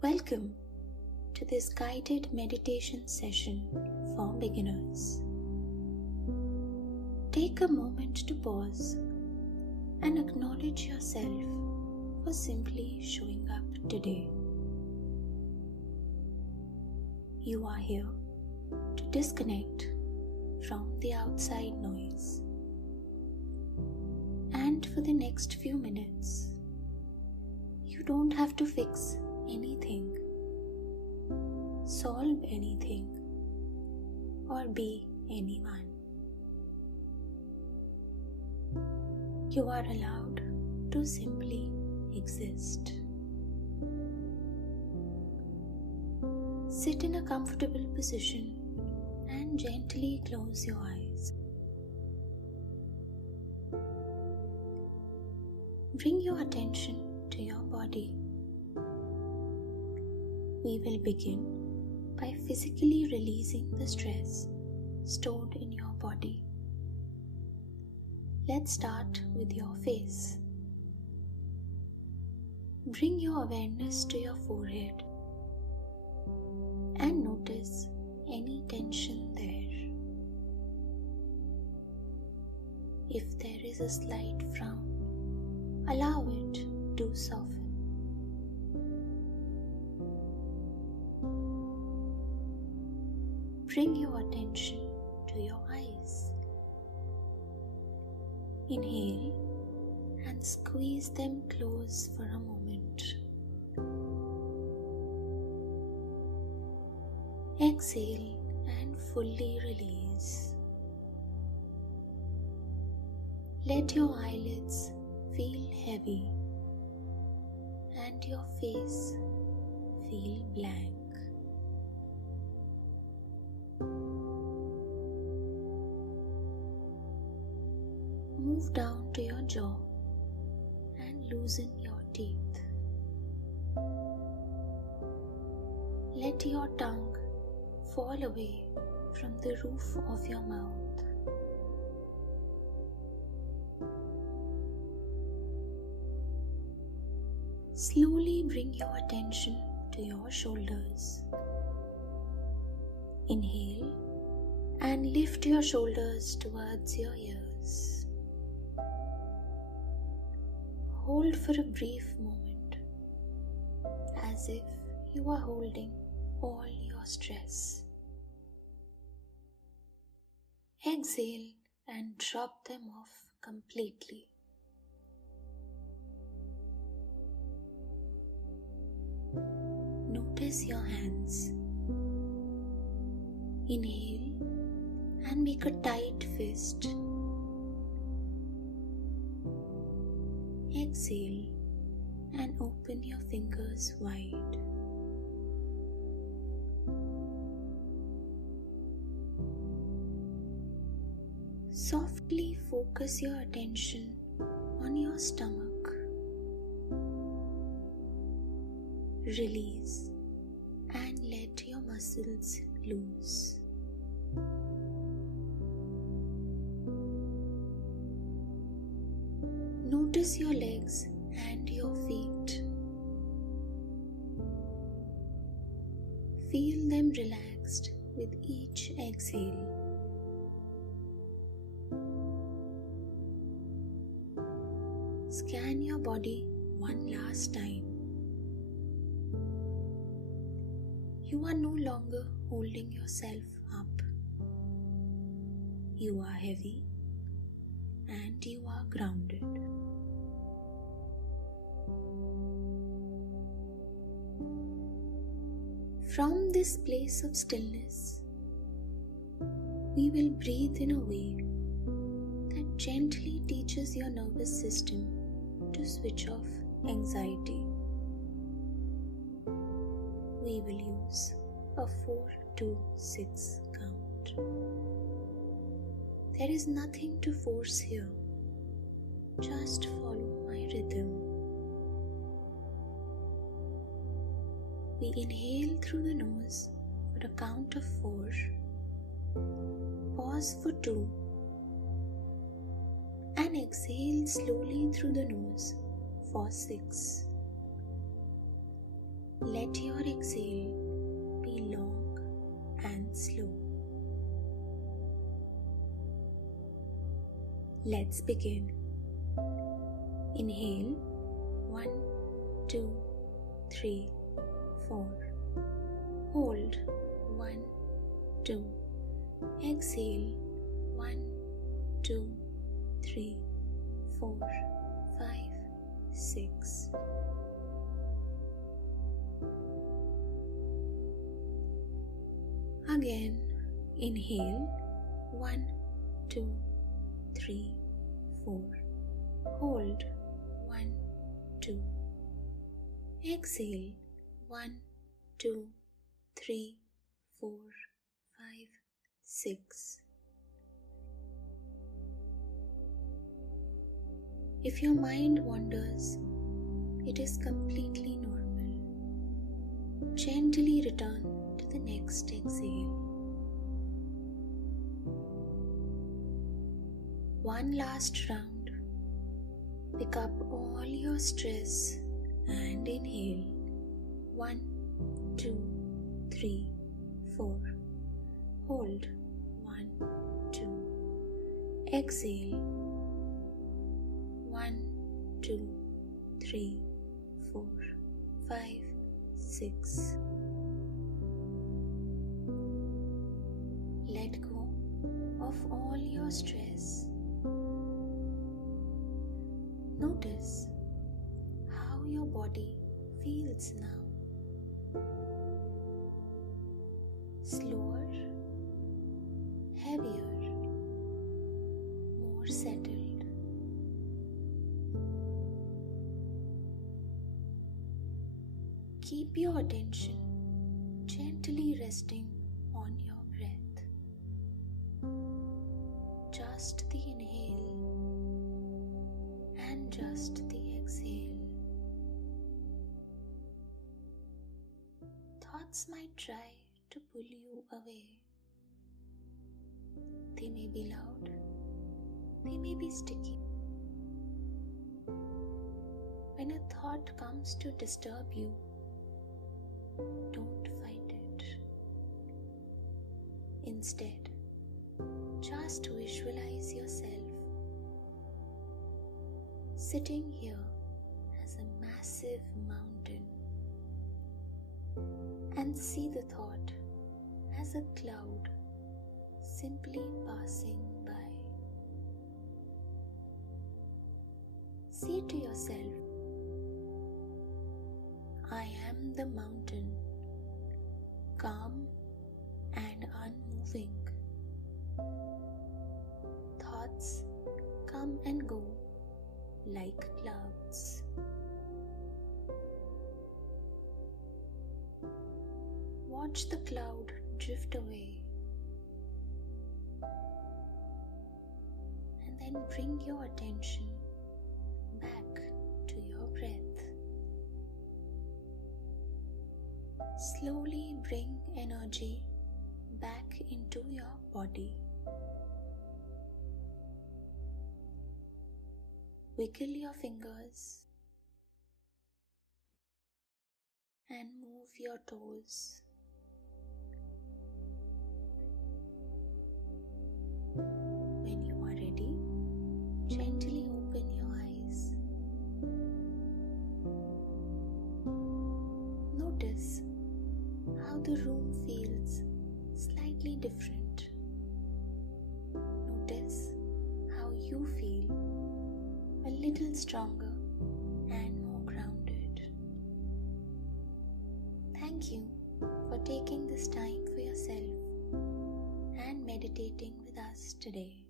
Welcome to this guided meditation session for beginners. Take a moment to pause and acknowledge yourself for simply showing up today. You are here to disconnect from the outside noise. And for the next few minutes, you don't have to fix anything, solve anything, or be anyone. You are allowed to simply exist. Sit in a comfortable position and gently close your eyes. Bring your attention to your body. We will begin by physically releasing the stress stored in your body. Let's start with your face. Bring your awareness to your forehead and notice any tension there. If there is a slight frown, allow it to soften. Bring your attention to your eyes. Inhale and squeeze them close for a moment. Exhale and fully release. Let your eyelids feel heavy and your face feel blank. Move down to your jaw and loosen your teeth. Let your tongue fall away from the roof of your mouth. Slowly bring your attention to your shoulders. Inhale and lift your shoulders towards your ears. Hold for a brief moment, as if you are holding all your stress. Exhale and drop them off completely. Notice your hands. Inhale and make a tight fist. Exhale and open your fingers wide. Softly focus your attention on your stomach. Release and let your muscles loose. Notice your legs and your feet. Feel them relaxed with each exhale. Scan your body one last time. You are no longer holding yourself up. You are heavy and you are grounded. From this place of stillness, we will breathe in a way that gently teaches your nervous system to switch off anxiety. We will use a 4-2-6 count. There is nothing to force here. Just follow my rhythm. We inhale through the nose for a count of 4. Pause for 2. And exhale slowly through the nose for 6. Let your exhale be long and slow. Let's begin. Inhale 1, 2, 3, 4. Hold 1, 2. Exhale 1, 2, 3, 4, 5, 6. Again, inhale 1, 2, 3, 4. Hold 1, 2. Exhale 1, 2, 3, 4, 5, 6. If your mind wanders, it is completely normal. Gently return to the next exhale. One last round. Pick up all your stress and inhale. 1, 2, 3, 4. Hold. 1, 2. Exhale. 1, 2, 3, 4, 5, 6. Let go of all your stress. Notice how your body feels now. Slower, heavier, more settled. Keep your attention gently resting on your breath. Just the inhale and just the exhale. Thoughts might try to pull you away. They may be loud, they may be sticky. When a thought comes to disturb you, don't fight it. Instead, just visualize yourself sitting here as a massive mountain and see the thought as a cloud simply passing by. Say to yourself, I am the mountain, calm and unmoving. Thoughts come and go like clouds. Watch the cloud drift away and then bring your attention back to your breath. Slowly bring energy back into your body. Wiggle your fingers and move your toes. When you are ready, gently open your eyes. Notice how the room feels slightly different. Notice how you feel a little stronger and more grounded. Thank you for taking this time for yourself and meditating with us today.